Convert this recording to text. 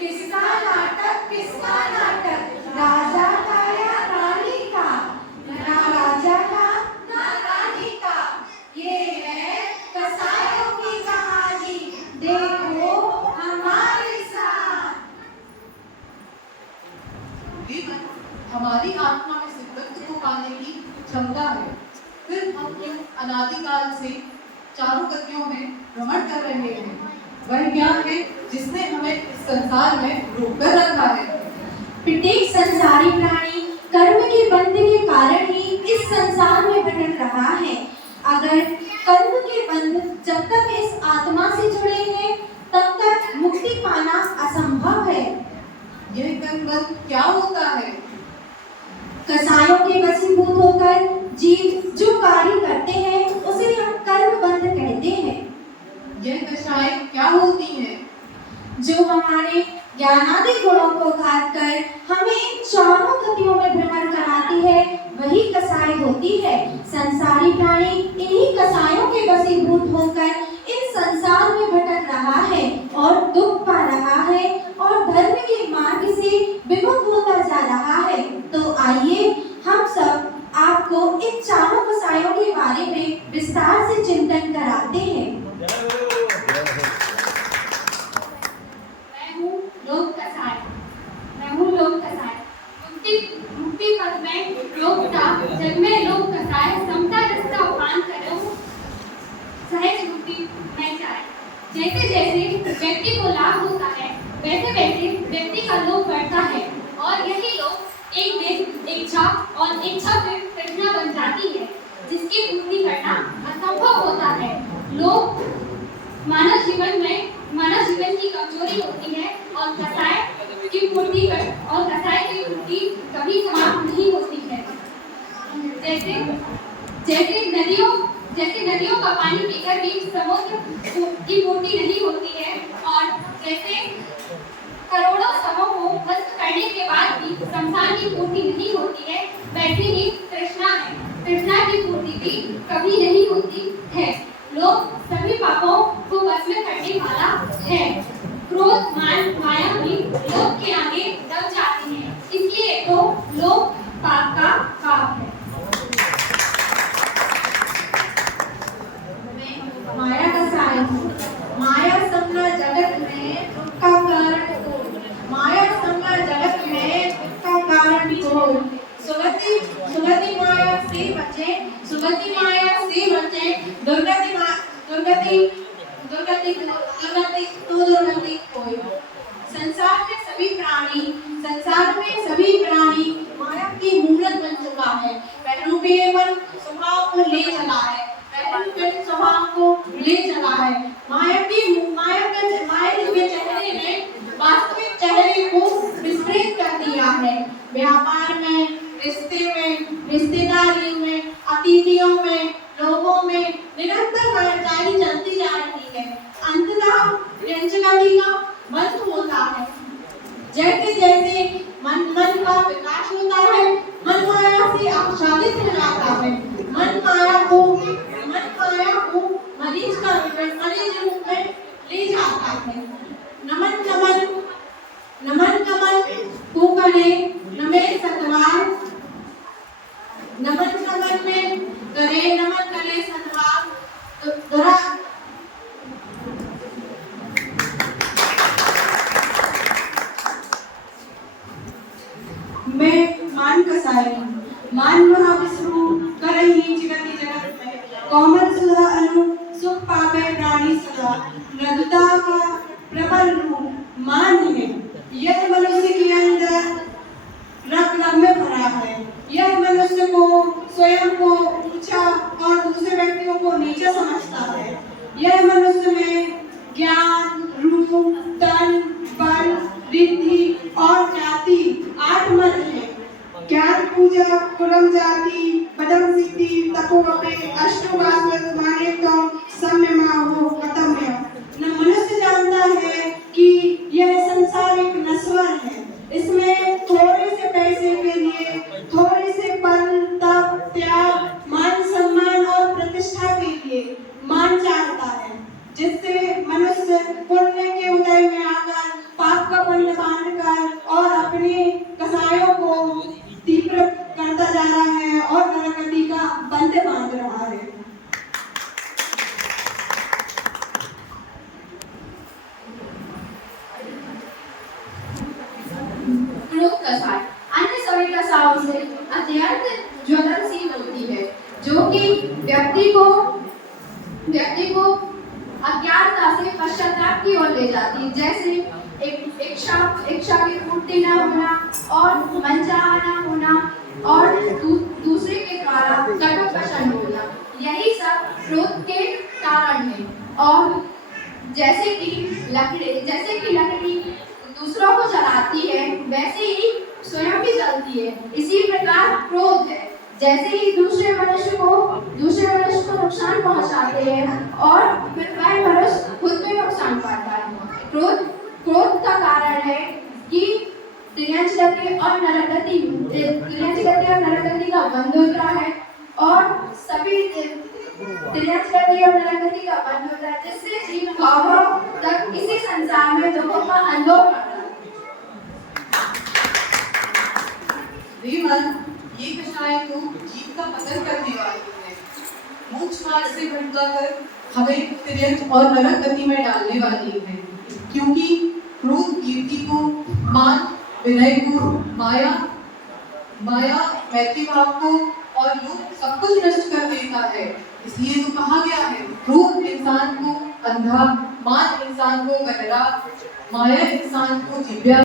किसका नाटक, किसका नाटक? राजा का या रानी का? ना राजा का ना रानी का। ये है कसायों की कहानी, देखो हमारे साथ। हमारी आत्मा में सिद्धत्व को पाने की क्षमता है, फिर हम क्यों अनादिकाल से चारों गतियों में भ्रमण कर रहे हैं? वह क्या है जिसने हमें इस संसार में रोककर रखा है? प्रत्येक संसारी प्राणी कर्म के बंध के कारण ही इस संसार में भटक रहा है। अगर कर्म के बंध जब तक इस आत्मा से जुड़े हैं, तब तक मुक्ति पाना असंभव है। यह कर्म बंध क्या होता है? कसायों के वशीभूत होकर जीव जो कार्य करते हैं, उसे हम कर्म बंध कहते हैं। यह दशाएं क्या होती हैं? जो हमारे ज्ञानादि गुणों को घात कर हमें इन चारों गतियों में भ्रमण कराती है, वही कसाई होती है। संसारी प्राणी इन्हीं कसायों के वशीभूत होकर इन संसार में भटक रहा है और दुख पा रहा है और धर्म के मार्ग से विमुख होता जा रहा है। तो आइए हम सब आपको इन चारों कसायों के बारे में विस्तार से चिंतन कराते हैं। मैं हूँ लोक कसाय। मुक्ति पद में लोकता, जग में लोक कसाय, समता रस्ता उपान करो, सहज मुक्ति मैं चाहे। जैसे जैसे व्यक्ति को लाभ होता है, वैसे वैसे व्यक्ति का लोभ बढ़ता है और यही लोभ एक दिन इच्छा और इच्छा फिर तृष्णा बन जाती है, जिसकी पूर्ति करना असंभव होता है। लोभ मानव जीवन की कमजोरी होती है और कसाय की पूर्ति कभी समाप्त नहीं होती है। जैसे नदियों का पानी पीकर भी समुद्र की पूर्ति नहीं होती है और जैसे करोड़ों शवों को भस्म करने के बाद भी संसार की पूर्ति नहीं होती है, वैसे ही तृष्णा की पूर्ति भी कभी नहीं होती है। लोभ सभी पापों को भस्म करने वाला है। क्रोध, मान, माया भी लोभ के आगे दब जाती है, इसलिए तो लोभ पाप का पाप है। माया कसाय हूँ। माया समना जगत में दुख का कारण कौन? माया समना जगत में दुख का कारण कौन? सुगति माया से बचे, सुगति माया से बचे, दुर्गति कोई। संसार में सभी प्राणी माया की मूर्त बन चुका है। वैरूपी मन स्वभाव को ले चला है, माया के चेहरे ने वास्तविक चेहरे को विस्मृत कर दिया है। व्यापार में, रिश्ते में, रिश्तेदारी में, अतिथियों में, लोगों में निरंतर जारी चलती जा रही है। अंततः व्यंजगति का बंध होता है। जैसे जैसे मन का विकास होता है, मन माया से आच्छादित हो जाता है। मन माया को मरीज रूप में ले जाता है। नमन कमल कुकने नमे सतवार, नमन में करे सतवार। मैं मान कसाई हूँ। मान महाविष्णु करही जगति जगत में, कोमल सुधा अनु सुख पावे प्राणी सदा। मृदुता का प्रबल रूप मान है, यह मनुष्य के अंदर रग में भरा है। यह मनुष्य को स्वयं को ऊंचा और दूसरे व्यक्तियों को नीचा समझता है। यह मनुष्य में ज्ञान, रूप, तन, बल, रिद्धि और जाति 8 मन है। ज्ञान, पूजा, कुलम, जाति, पदम, सिद्धि, तपोवपे, अष्टवासवत माने तो सम्यमाहो कतम्य। न मनुष्य जानता है कि यह संसार एक नश्वर है। इसमें थोड़े से पैसे के लिए, थोड़े से पद, तप, त्याग, मान, सम्मान और प्रतिष्ठा के लिए मान चाहता है, जिससे मनुष्य पुण्य के उदय में आकर पाप का बंध की ओर ले जाती है, जैसे इच्छा की पूर्ति न होना और मनचाहा न होना और दूसरे के द्वारा कटुकथन बोलना, यही सब क्रोध के कारण है। और जैसे कि लकड़ी दूसरों को जलाती है, वैसे ही स्वयं भी जलती है। इसी प्रकार क्रोध है, जैसे ही दूसरे मनुष्य को नुकसान पहुंचाते हैं और फिर वह मनुष्य खुद में नुकसान पाता है। क्रोध का कारण है कि तिर्यंचगति और नरगति का बंध होता है और सभी तिर्यंचगति और नरगति का बंध होता है, जिससे जीव भावों तक इसी संसार में दुखों का अनुभव करता है। देवन, ये कषाय तो जीव का पतन करने वाली है, मोक्ष मार्ग से भटकाकर हमें तिर्यंच और नरक गति में डालने वाली है, क्योंकि क्रोध कीर्ति को, मान विनय को, माया मैत्री भाव को और लोभ सब कुछ नष्ट कर देता है। इसलिए तो कहा गया है, क्रोध इंसान को अंधा, मान इंसान को बहरा, माया इंसान को जिव्या